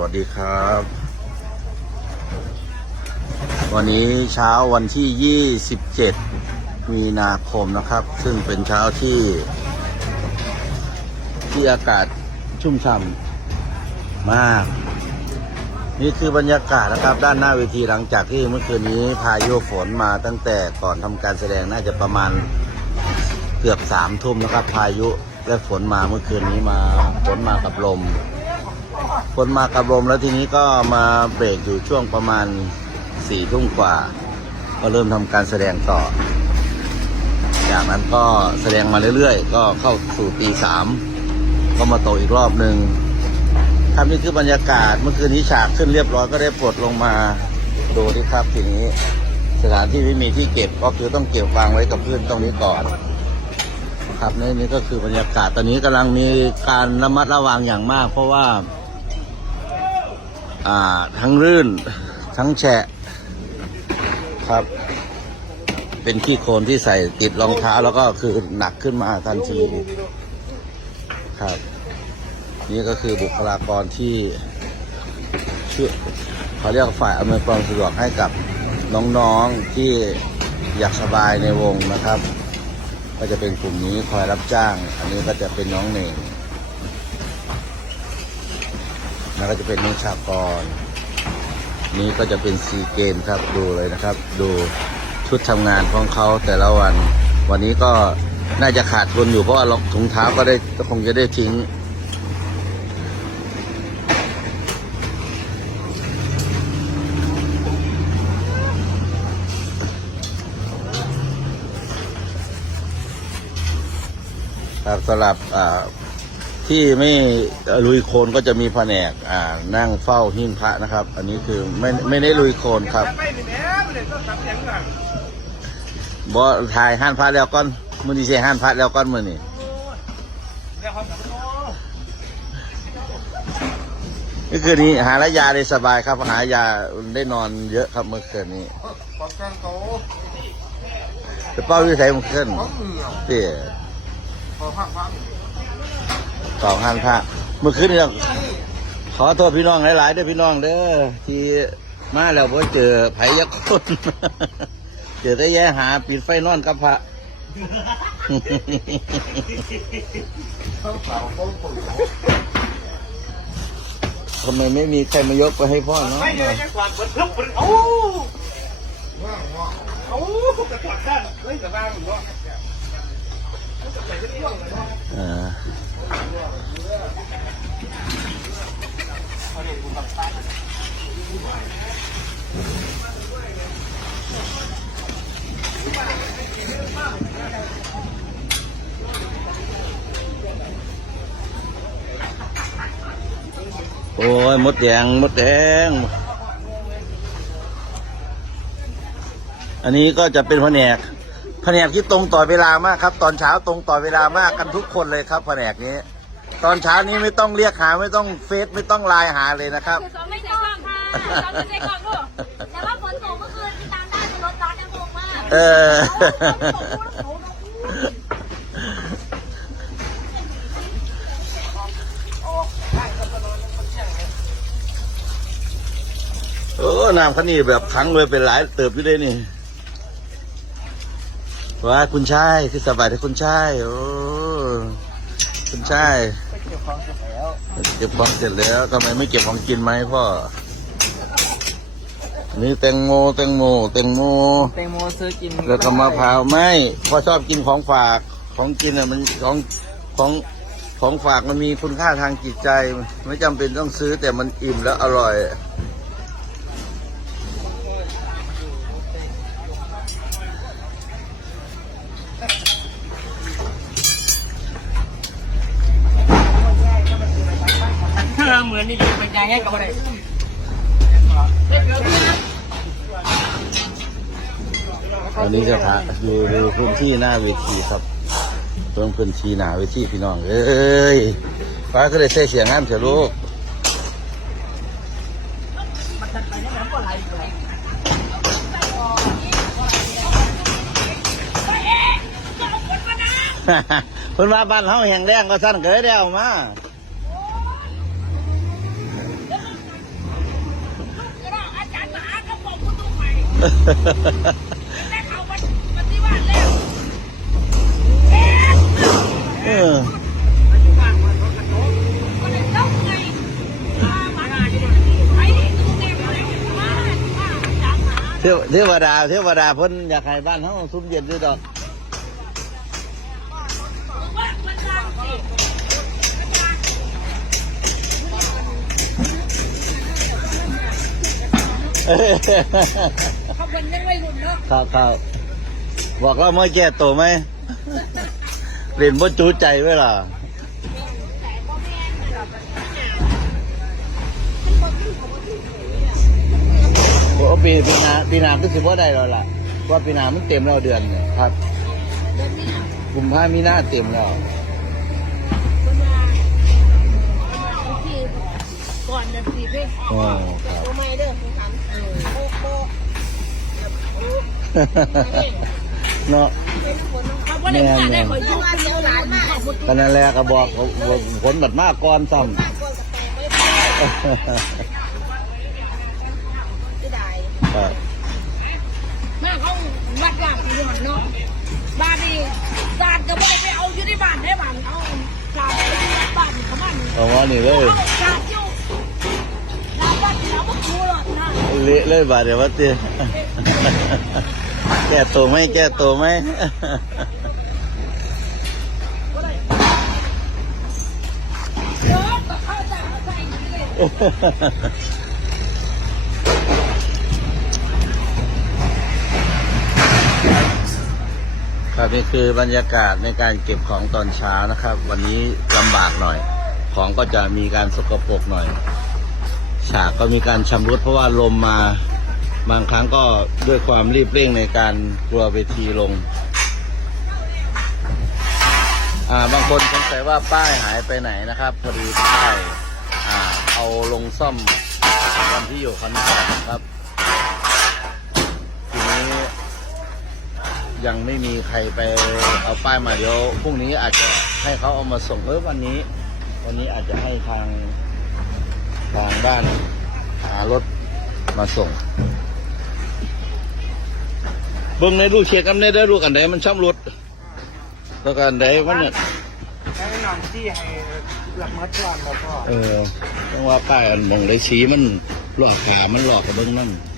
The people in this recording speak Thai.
วัสดีครับ วันนี้เช้าวันที่ 27 มีนาคมนะครับ ซึ่งเป็นเช้าที่ ที่อากาศชุ่มฉ่ำมาก นี่คือบรรยากาศนะครับด้านหน้าเวทีหลังจากที่เมื่อคืนนี้พายุฝนมาตั้งแต่ก่อนทำการแสดงน่าจะประมาณเกือบสามทุ่มนะครับ พายุและฝนมาเมื่อคืนนี้มาฝนมากับลม ฝนมากับลมแล้วทีนี้ก็มาเบรกอยู่ช่วงประมาณสี่ทุ่มกว่า ก็เริ่มทำการแสดงต่อ จากนั้นก็แสดงมาเรื่อยๆ ก็เข้าสู่ตีสามก็มาโตอีกรอบหนึ่งครับนี่คือบรรยากาศเมื่อคืนนี้ฉากขึ้นเรียบร้อยก็ได้ปลดลงมาดูที่ครับทีนี้สถานที่ไม่มีที่เก็บก็คือต้องเก็บวางไว้กับพื้นตรงนี้ก่อน ครับนี่นี่ก็คือบรรยากาศตอนนี้กำลังมีการระมัดระวังอย่างมาก เพราะว่า อ่าทั้งรื่น ทั้งแฉะครับ เป็นขี้โคลนที่ใส่ติดรองเท้าแล้วก็คือหนักขึ้นมาทันทีครับ นี่ก็คือบุคลากรที่ช่วยเขาเรียกฝ่ายอำนวยความสะดวกให้กับน้องๆที่อยากสบายในวงนะครับ ก็จะเป็นกลุ่มนี้คอยรับจ้าง อันนี้ก็จะเป็นน้องเหน่ง แล้วก็จะเป็นนิชากร นี้ก็จะเป็นซีเกมครับดูเลยนะครับ ดูชุดทำงานของเขาแต่ละวัน วันนี้ก็น่าจะขาดทุนอยู่เพราะว่าถุงเท้าก็ได้ก็คงจะได้ทิ้งครับสำหรับอ่า ที่ไม่ลุยโคลนก็จะมีแผนกอ่านั่งเฝ้าหิ้งพระนะครับ อันนี้คือไม่ไม่ได้ลุยโคลนครับบอถ่ายห้านพระแล้วก้อนมือนี้เสียห้านพระแล้วก้อนมือนี่แล้วเขาจะโอ้ก็คือนี้หาระยาได้สบายครับหายาได้นอนเยอะครับเมื่อคืนนี้จะเป้าที่ไหนเมื่อคืนของเหนีย ตี้ยพองห้านพระเมื่อคืนนี้ต้องขอโทษพี่น้องหลายๆด้อพี่น้องเด้อที่มาแล้วพอเจอไผยักษ์คนเจอแต่แย่หาปิดไฟนอนกับพระทำไมไม่มีใครมายกไปให้พ่อเนาะไม่เลยยังกวาดเปิดทึบเปิดโอ้โอ้กระถอดด้านเฮ้ยกระบ้างหรือว่าเโอ้ยมดแดงมดแดง อันนี้ก็จะเป็นแผนกแผนกที่ตรงต่อเวลามากครับ ตอนเช้าตรงต่อเวลามากกันทุกคนเลยครับแผนกนี้ ตอนเช้านี้ไม่ต้องเรียกหาไม่ต้องเฟซไม่ต้องไลน์หาเลยนะครับซ้อมไม่ใช่กล้องค่ะซ้อมไม่ใช่กล้องลูกแต่ว่าฝนตกเมื่อคืนที่ตามได้เป็นรถบัสยังงงมากเออ น้ำขันนี่แบบขังเลยเป็นหลายเติบอยู่เลยนี่ว่าคุณชายคือสบายที่คุณชายโอ้คุณชายเก็บของเสร็จแล้วเก็บของเสร็จแล้วทำไมไม่เก็บของกินไหมาให้พ่อนี่แตงโมแตงโมแตงโมแตงโมซื้อกินแล้วก็มะพร้าวไม่พ่อชอบกินของฝากของกินอะมันของของของฝากมันมีคุณค่าทางจิตใจ ไม่จำเป็นต้องซื้อแต่มันอิ่มแล้วอร่อย เหมือนนี่เป็นยังไงก็ไม่ได้วันนี้จะพาดูดูพื้นที่หน้าเวทีครับตรงพื้นที่หน้าเวทีพี่น้อง เอ้ยฟ้าก็เลยเสียเสียงงานเถอะลูกเพิ่นมาบ้านเฮาแห่งแรงก็สั้นเกิดได้เอามา งหาเทวเทวดาเทวดาเพิ่นอยากให้บ้านเฮาซุ้มเย็นด้วยดอก ว่ามันดังสิเอ้ยเขาเป็นยังไม่หลุดเนาะครับครับบอกเราเมื่อแก้ตัวไหมเรียนบ่จูใจไว้ล่ะโอ้ปีปีหนาปีหนาก็สิบ่ได้แล้วล่ะเพราะว่าปีหนามันเต็มแล้วเดือนเนี่ยครับเดือนนี้กุมภามีนาเต็มแล้วคนมาที่ก่อนเดือนสี่เพ่งโอ้ครับโอ้ไม่ เด้อคุณทำโอ้โหเนาะเขาว่าได้มาได้ขอยุ่งกันแล้วหลานมากก็นั่นแหละก็บอกเขาบอกผลบัดมากก่อนซ้ำที่ใดครับมาเขาวัดหลังอยู่เนาะบ้านนี่ศาสตร์ก็ไม่ได้ไปเอาอยู่ในบ้านได้บ้านเอาศาสตร์ไปที่บ้านเขามันเอาว่านี่เลยเอาศาสตร์อยู่ดาว บ้านเราไม่รู้หรอกนะเละเลยบาดเดี๋ยวว่าตีแก้ตัวไหมแก้ตัวไหมเดี๋ยวก็เข้าใจใส่เลยครับนี่คือบรรยากาศในการเก็บของตอนเช้านะครับ วันนี้ลำบากหน่อย ของก็จะมีการสกปรกหน่อย ฉากก็มีการชำรุดเพราะว่าลมมาบางครั้งก็ด้วยความรีบเร่งในการกลัวเวทีลง อ่าบางคนสงสัยว่าป้ายหายไปไหนนะครับ พอดีป้ายอ่าเอาลงซ่อมวันที่อยู่ขอนแก่นครับ ทีนี้ยังไม่มีใครไปเอาป้ายมาเดี๋ยวพรุ่งนี้อาจจะให้เขาเอามาส่งเออวันนี้ วันนี้อาจจะให้ทาง ทางด้านหารถมาส่ง เบิ่งในลูกเช็คกันได้ได้ลูกอันใดมันช่ำรถแล้วก็อันใดมันเนี่ยแล้วนอนที่ให้หลับมัดก่อนแล้วก็เออต้องว่าป้ายอันมองได้สีมันหลอกขามันหลอกกับเบิ่งนั่นเ